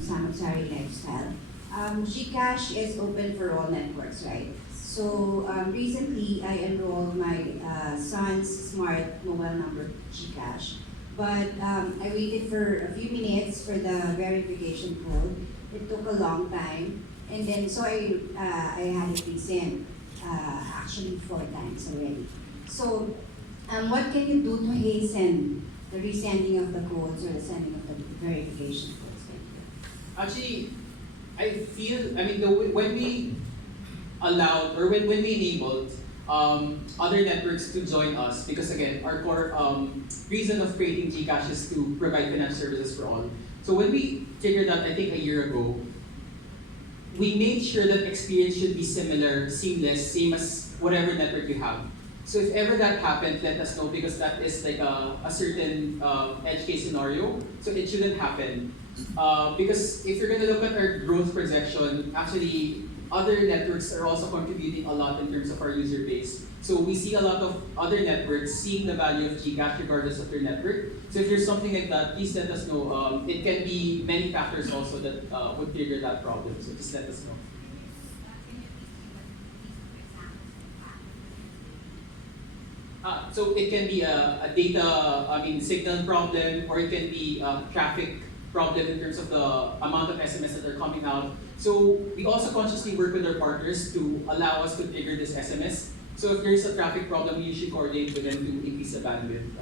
Samsari Lifestyle. GCash is open for all networks, right? So recently, I enrolled my son's smart mobile number GCash, but I waited for a few minutes for the verification code. It took a long time, and then so I had it resent, actually 4 times already. So what can you do to hasten the resending of the codes or the sending of the verification codes? Thank you. Actually, I feel, I mean, when we allowed or when we enabled other networks to join us, because again, our core reason of creating GCash is to provide financial services for all. So when we figured out, I think a year ago, we made sure that experience should be similar, seamless, same as whatever network you have. So if ever that happened, let us know because that is like a certain edge case scenario. So it shouldn't happen. Because if you're going to look at our growth projection, actually other networks are also contributing a lot in terms of our user base. So we see a lot of other networks seeing the value of GCash regardless of their network. So if there's something like that, please let us know. It can be many factors also that would trigger that problem. So just let us know. So it can be a data, signal problem, or it can be a traffic problem in terms of the amount of SMS that are coming out. So we also consciously work with our partners to allow us to trigger this SMS. So if there's a traffic problem, we usually coordinate with them to increase the bandwidth.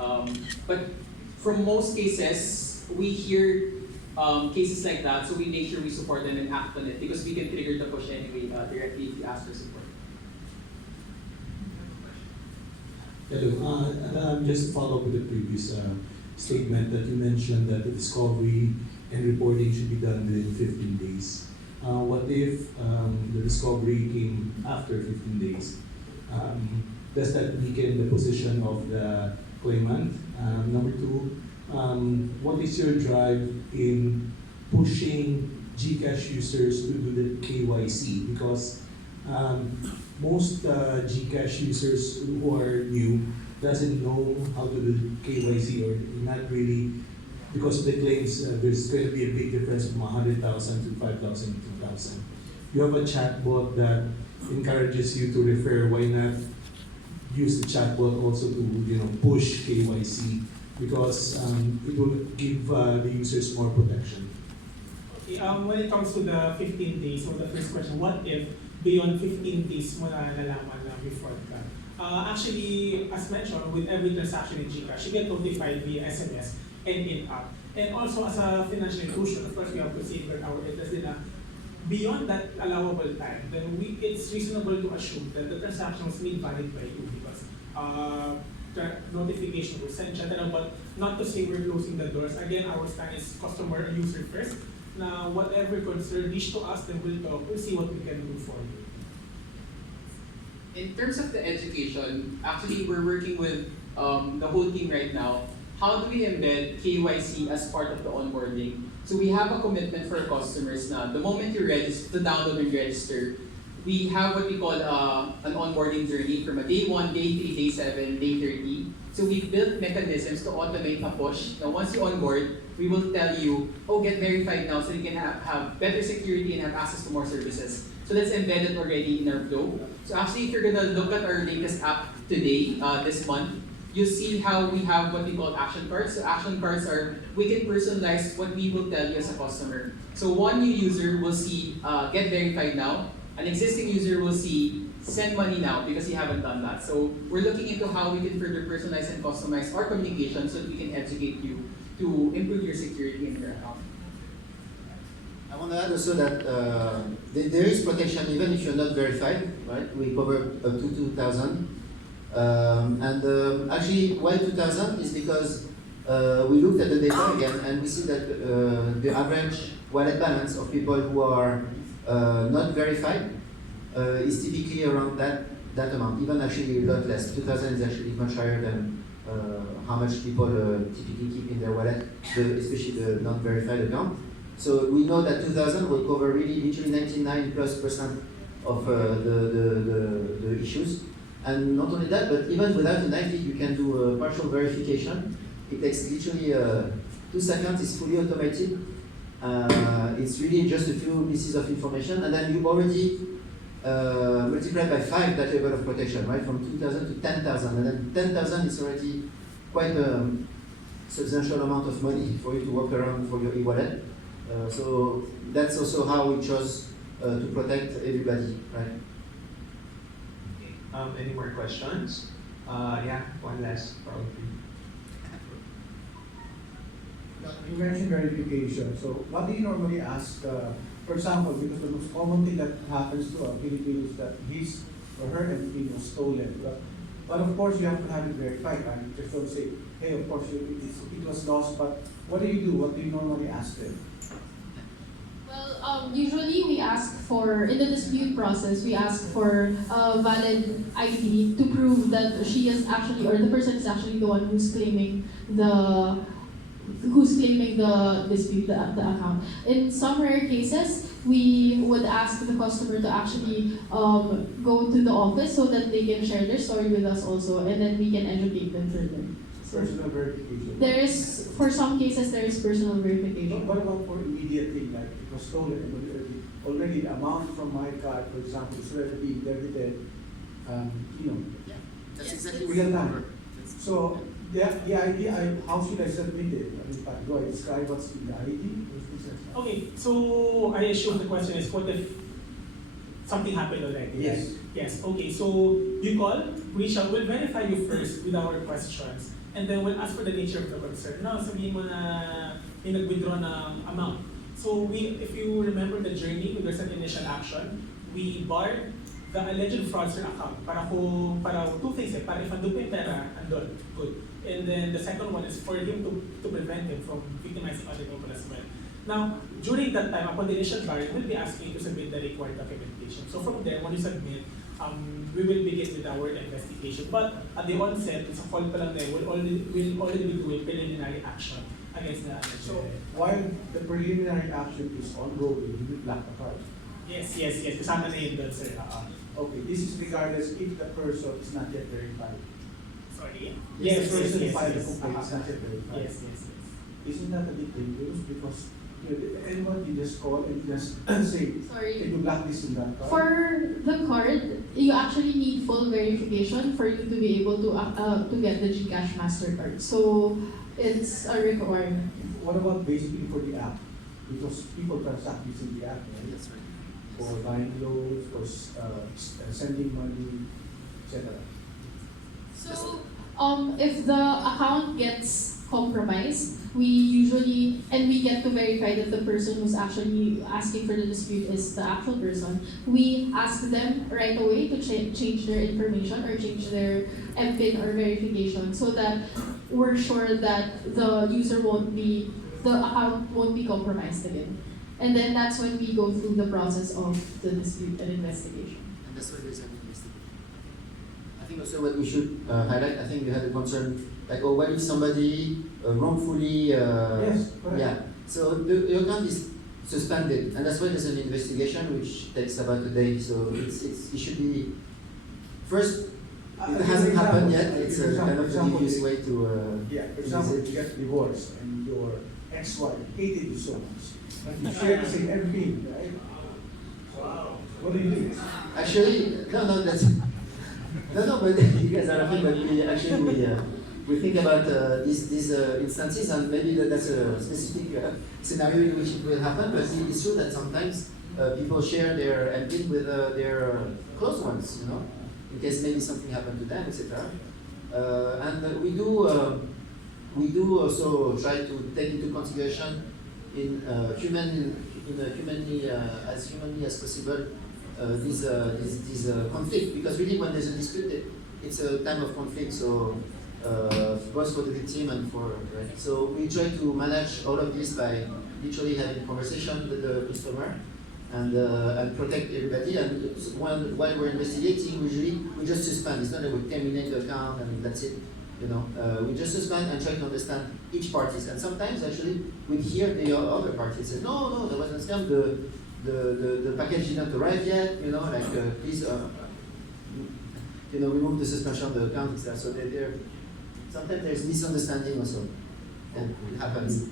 But from most cases, we hear cases like that, so we make sure we support them and act on it because we can trigger the push anyway directly if you ask for support. Hello. Just to follow up with the previous statement that you mentioned that the discovery and reporting should be done within 15 days. What if the discovery came after 15 days? Does that weaken the position of the claimant? Number two, what is your drive in pushing GCash users to do the KYC? Because most GCash users who are new doesn't know how to do KYC or not really, because of the claims, there's going to be a big difference from 100,000 to 5,000 to 2,000. You have a chatbot that encourages you to refer. Why not use the chatbot also to push KYC, because it will give the users more protection. Okay, when it comes to the 15 days, so the first question, what if beyond 15 days mo na nalaman na before that? Actually, as mentioned, with every transaction in GCash, you get notified via SMS and in-app. And also as a financial inclusion, of course, we have to safeguard our interest in beyond that allowable time, then it's reasonable to assume that the transaction was made valid by you because the notification was sent, etc. But not to say we're closing the doors. Again, our stand is customer and user first. Now, whatever concern reach to us, then we'll talk. We'll see what we can do for you. In terms of the education, actually we're working with the whole team right now. How do we embed KYC as part of the onboarding? So we have a commitment for our customers now. The moment you register, to download and register, we have what we call an onboarding journey from a day 1, day 3, day 7, day 30. So we've built mechanisms to automate a push. Now once you onboard, we will tell you, oh, get verified now so you can have better security and have access to more services. So that's embedded already in our flow. So actually, if you're gonna look at our latest app today, this month, you'll see how we have what we call action cards. So action cards are, we can personalize what we will tell you as a customer. So one new user will see, get verified now. An existing user will see, send money now because you haven't done that. So we're looking into how we can further personalize and customize our communication so that we can educate you to improve your security in your account. I want to add also that there is protection even if you're not verified, right? We cover up to 2,000. Actually, why 2,000 is because we looked at the data again and we see that the average wallet balance of people who are not verified is typically around that amount, even actually a lot less. 2,000 is actually much higher than how much people typically keep in their wallet, especially the non-verified account. So we know that 2,000 will cover really literally 99+% of the issues. And not only that, but even without a 90, you can do a partial verification. It takes literally 2 seconds, it's fully automated. It's it's really just a few pieces of information, and then you already multiply by 5 that level of protection, right? From 2,000 to 10,000, and then 10,000 is already quite a substantial amount of money for you to walk around for your e-wallet. So that's also how we chose to protect everybody, right? Any more questions? Yeah, one last probably. You mentioned verification. So what do you normally ask, for example, because the most common thing that happens to a Filipino is that his or her everything was stolen. But of course you have to have it verified. Right? You just don't say, hey, of course it was lost, but what do you do? What do you normally ask them? Well, usually we ask for, in the dispute process, we ask for a valid ID to prove that she is actually, or the person is actually the one who's claiming the dispute, the account. In some rare cases, we would ask the customer to actually go to the office so that they can share their story with us also, and then we can educate them further. Personal verification. There is, for some cases, there is personal verification. What about for immediate thing, like it was stolen, and already the amount from my card, for example, is already being debited, That's exactly real time. So the ID, how should I submit it? I mean, do I describe what's in the ID? Okay, so I assume the question is, what if something happened already? Yes. Right? Yes. Okay, so you call, we'll verify you first with our questions, and then we'll ask for the nature of the concern. Now, sabihin mo na may nag-withdraw ng amount. So if you remember the journey, there's an initial action. We barred the alleged fraudster account para two things para if andun pa yung pera, andun, good. And then the second one is for him to prevent him from victimizing other people as well. Now, during that time, upon the initial bar, we'll be asking you to submit the required documentation. So from there, when you submit, we will begin with our investigation. But at the onset, it's a call pa lang there, we'll already be doing preliminary action against the alleged. So while the preliminary action is ongoing, you will block the card. Yes. Kasama na yun doon, sir. Okay, this is regardless if the person is not yet verified. Sorry? Yes, the person filed the complaint is not yet verified. Yes. Isn't that a bit dangerous? Because anyone can just call and just say, Sorry. can you block this in that card? For the card, you actually need full verification for you to be able to get the GCash MasterCard. So it's a requirement. What about basically for the app? Because people transact using the app, right? That's right. For buying clothes, for sending money, etc. So if the account gets compromised, we get to verify that the person who's actually asking for the dispute is the actual person. We ask them right away to change their information or change their MPIN or verification so that we're sure that the account won't be compromised again. And then that's when we go through the process of the dispute and investigation. And that's why there's an investigation. I think also what we should highlight, I think we had a concern, like, what if somebody wrongfully, Yes, correct. yeah. So the account is suspended, and that's why there's an investigation which takes about a day. So it should be, first, it hasn't happened yet, it's a kind of a devious way to, For example, you get divorced and your ex-wife hated you so much. But you share the same everything, right? Wow. What do you do? actually, no, that's, no, but you guys are laughing, but we think about these instances, and maybe that's a specific scenario in which it will happen, but it's true that sometimes people share their MPIN with their close ones, in case maybe something happened to them, etc. And we do also try to take into consideration as humanly as possible this conflict, because really when there's a dispute, it's a time of conflict. So both for the victim and for right. So we try to manage all of this by literally having conversation with the customer and protect everybody. And while we're investigating, usually we just suspend. It's not that we terminate the account and that's it. We just suspend and try to understand each parties. And sometimes actually we hear the other parties say, no, there was a scam. The package didn't arrive yet. Please, remove the suspension of the account, etc. So sometimes there's misunderstanding also, and it happens.